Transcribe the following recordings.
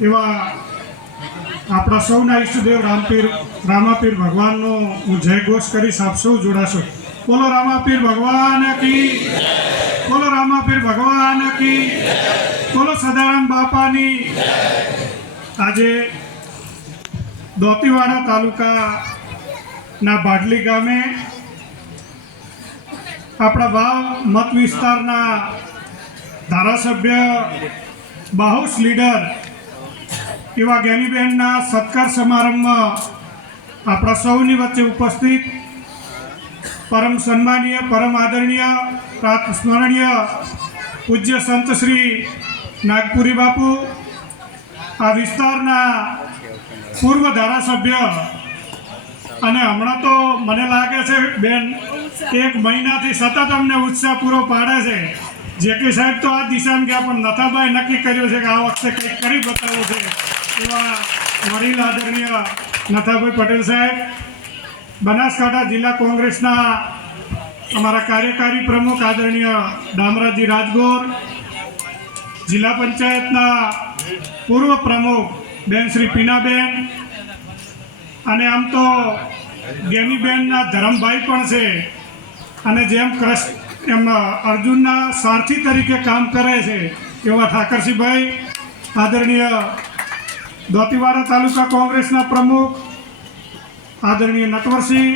એવા આપણા સૌના ઈષ્ટદેવ રામપીર, રામાપીર ભગવાનનો હું જય ઘોષ કરીશ, આપ સૌ જોડાશો. બોલો રામાપીર ભગવાન કી બોલો રામાપીર ભગવાન કી બોલો સદારામ બાપાની આજે દોતીવાડા તાલુકાના ભાડલી ગામે આપણા વાવ મત વિસ્તારના ધારાસભ્ય બાહુસ લીડર એવા ગેનીબેનના સત્કાર સમારંભમાં આપણા સૌની વચ્ચે ઉપસ્થિત. પરમ સન્માનીય, પરમ આદરણીય સ્મરણીય પૂજ્ય સંત શ્રી નાગપુરી બાપુ, આ વિસ્તારના પૂર્વ ધારાસભ્ય. અને હમણાં તો મને લાગે છે, બેન, એક મહિનાથી સતત અમને ઉત્સાહ પૂરો પાડે છે. જેકે સાહેબ તો આ દિશામાં ગયા, પણ નથાભાઈ નક્કી કર્યું છે કે આ વખતે કંઈક કરી બતાવવું છે. એવા વડીલ આદરણીય નથાભાઈ પટેલ સાહેબ, બનાસકાંઠા જિલ્લા કોંગ્રેસના અમારા કાર્યકારી પ્રમુખ આદરણીય દામરાજી રાજગોર, જિલ્લા પંચાયતના પૂર્વ પ્રમુખ બેન શ્રી પીનાબેન અને આમ તો ગેમીબેનના ધરમભાઈ પણ છે. અને જેમ કૃષ્ણ એમ અર્જુનના સારથી તરીકે કામ કરે છે એવા ઠાકરસિંહભાઈ, આદરણીય દોતીવાડા તાલુકા કોંગ્રેસના પ્રમુખ, આદરણીય નટવરસિંહ,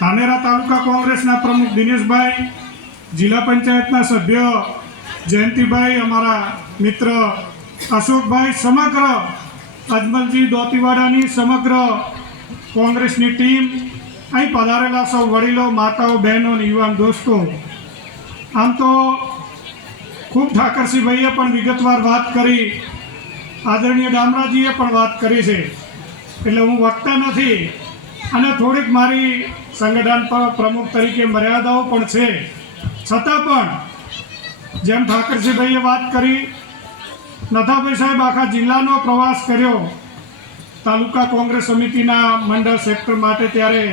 ધાનેરા તાલુકા કોંગ્રેસના પ્રમુખ દિનેશભાઈ, જિલ્લા પંચાયતના સભ્ય જયંતિભાઈ, અમારા મિત્ર અશોકભાઈ, સમગ્ર અજમલજી દોતીવાડાની સમગ્ર કોંગ્રેસની ટીમ, અહીં પધારેલા સૌ વડીલો, માતાઓ, બહેનો અને યુવાન દોસ્તો આમ તો ખૂબ ઠાકરસિંહભાઈએ પણ વિગતવાર વાત કરી. આદરણીય ડામરાજીએ પણ વાત કરી છે. એટલે હું વક્તા નથી અને થોડીક મારી સંગઠન પર પ્રમુખ તરીકે મર્યાદાઓ પણ છે. છતાં પણ જેમ ઠાકરસિંહભાઈએ વાત કરી, નથાભાઈ સાહેબ આખા જિલ્લાનો પ્રવાસ કર્યો. તાલુકા કોંગ્રેસ સમિતિના મંડળ સેક્ટર માટે ત્યારે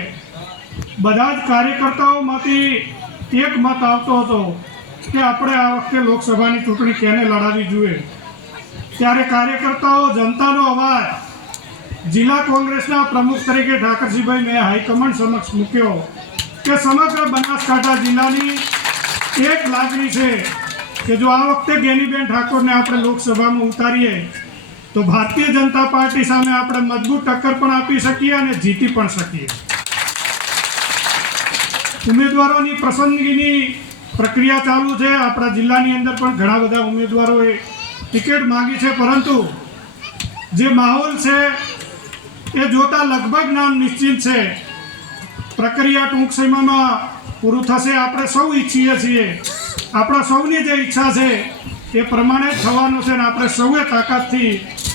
બધા જ કાર્યકર્તાઓમાંથી એક મત આવતો હતો કે આપણે આ વખતે લોકસભાની ચૂંટણી કેને લડાવી જોઈએ? ત્યારે કાર્યકર્તાઓ જનતાનો અવાજ, જિલ્લા કોંગ્રેસના પ્રમુખ તરીકે ઠાકરસિંહભાઈ મેં હાઈકમાન્ડ સમક્ષ મૂક્યો કે સમગ્ર બનાસકાંઠા જિલ્લાની એક લાગણી છે કે જો આ વખતે ગેનીબેન ઠાકોરને આપણે લોકસભામાં ઉતારીએ, તો ભારતીય જનતા પાર્ટી સામે આપણે મજબૂત ટક્કર પણ આપી શકીએ અને જીતી પણ શકીએ. ઉમેદવારોની પસંદગીની પ્રક્રિયા ચાલુ છે. આપણા જિલ્લાની અંદર પણ ઘણા બધા ઉમેદવારોએ ટિકિટ માંગી છે, પરંતુ જે માહોલ છે એ જોતા લગભગ નામ નિશ્ચિત છે. પ્રક્રિયા ટૂંક સમયમાં પૂરું થશે. આપણે સૌ ઈચ્છીએ છીએ, આપણા સૌની જે ઈચ્છા છે એ પ્રમાણે થવાનું છે અને આપણે સૌએ તાકાતથી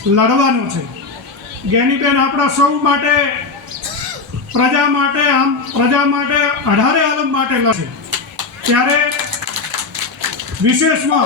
લડવાનું છે. જ્ઞાનીબેન આપણા સૌ માટે પ્રજા માટે આમ પ્રજા માટે અઢારે આલમ માટે લડશે ત્યારે વિશેષમાં